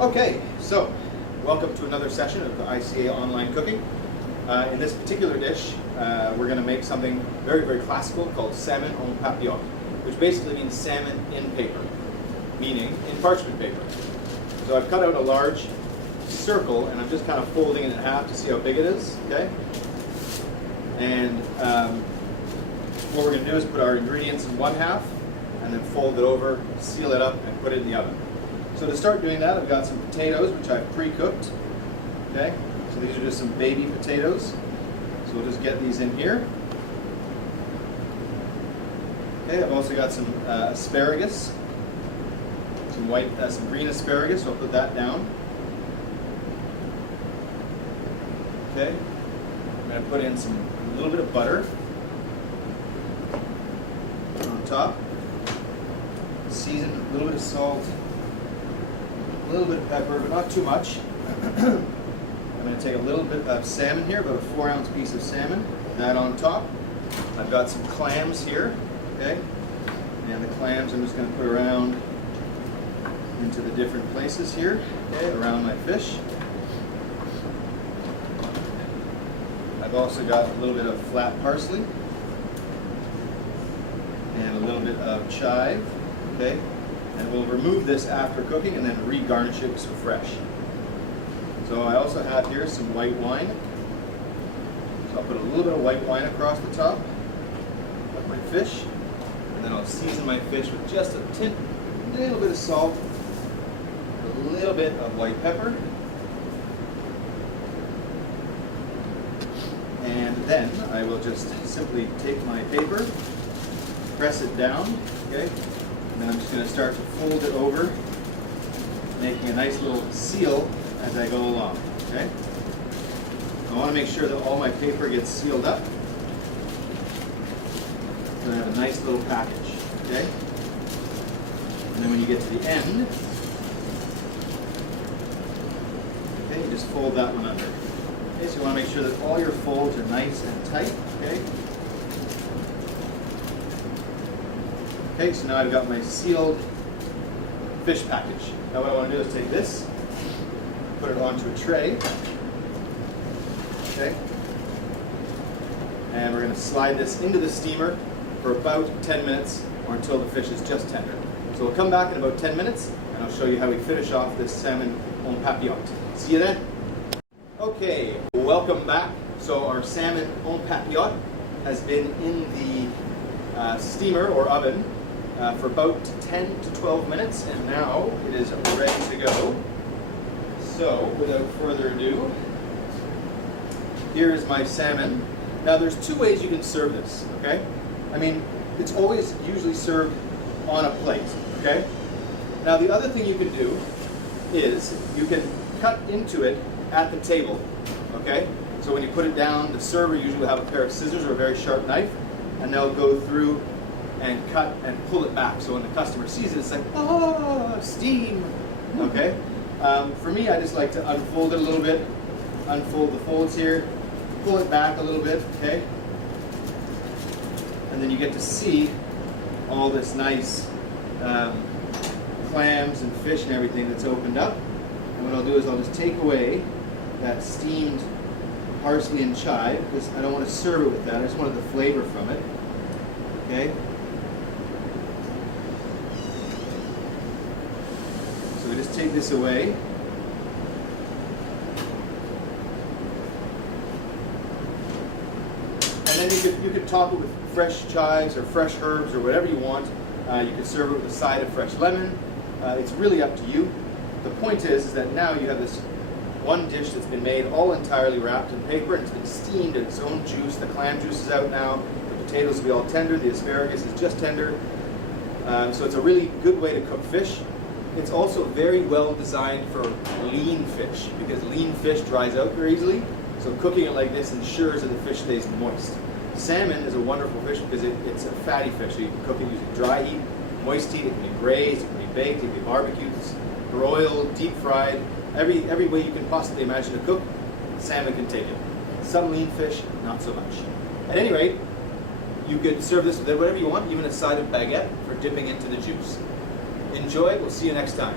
Okay, so welcome to another session of ICA Online Cooking. In this particular dish, we're going to make something very, very classical called Salmon En Papillote, which basically means salmon in paper, meaning in parchment paper. So I've cut out a large circle and I'm just kind of folding it in half to see how big it is, okay? And what we're going to do is put our ingredients in one half and then fold it over, seal it up, and put it in the oven. So to start doing that, I've got some potatoes, which I've pre-cooked, okay? So these are just some baby potatoes. So we'll just get these in here. Okay, I've also got some asparagus, some green asparagus, so I'll put that down. Okay, I'm going to put in a little bit of butter on top, season a little bit of salt, a little bit of pepper, but not too much. I'm going to take a little bit of salmon here, about a 4-ounce piece of salmon, put that on top. I've got some clams here, okay, and the clams I'm just going to put around into the different places here, okay, around my fish. I've also got a little bit of flat parsley and a little bit of chive, okay, and we'll remove this after cooking and then re-garnish it with some fresh. So I also have here some white wine, so I'll put a little bit of white wine across the top of my fish, and then I'll season my fish with just a little bit of salt, a little bit of white pepper. And then I will just simply take my paper, press it down, okay, and then I'm just going to start to fold it over, making a nice little seal as I go along, okay. I want to make sure that all my paper gets sealed up, so I have a nice little package, okay. And then when you get to the end, okay, you just fold that one under. Okay, so you want to make sure that all your folds are nice and tight, okay? Okay, so now I've got my sealed fish package. Now what I want to do is take this, put it onto a tray, okay? And we're going to slide this into the steamer for about 10 minutes or until the fish is just tender. So we'll come back in about 10 minutes and I'll show you how we finish off this Salmon En Papillote. See you then. Okay, welcome back. So our Salmon En Papillote has been in the steamer or oven for about 10 to 12 minutes, and now it is ready to go. So without further ado, here is my salmon. Now there's two ways you can serve this, okay? I mean, it's always usually served on a plate, okay? Now the other thing you can do is you can cut into it at the table, okay? So when you put it down, the server usually will have a pair of scissors or a very sharp knife, and they'll go through and cut and pull it back. So when the customer sees it, it's like, oh, steam, okay? For me, I just like to unfold it a little bit, unfold the folds here, pull it back a little bit, okay? And then you get to see all this nice clams and fish and everything that's opened up. And what I'll do is I'll just take away that steamed parsley and chive, because I don't want to serve it with that. I just wanted the flavor from it. Okay? So we just take this away. And then you could top it with fresh chives or fresh herbs or whatever you want. You could serve it with a side of fresh lemon. It's really up to you. The point is that now you have this one dish that's been made all entirely wrapped in paper, and it's been steamed in its own juice. The clam juice is out now. The potatoes will be all tender. The asparagus is just tender. So it's a really good way to cook fish. It's also very well designed for lean fish, because lean fish dries out very easily. So cooking it like this ensures that the fish stays moist. Salmon is a wonderful fish because it's a fatty fish. So you can cook it using dry heat, moist heat. It can be braised, it can be baked, it can be barbecued, broiled, deep fried. Every way you can possibly imagine to cook, salmon can take it. Some lean fish, not so much. At any rate, you could serve this with whatever you want, even a side of baguette for dipping into the juice. Enjoy, we'll see you next time.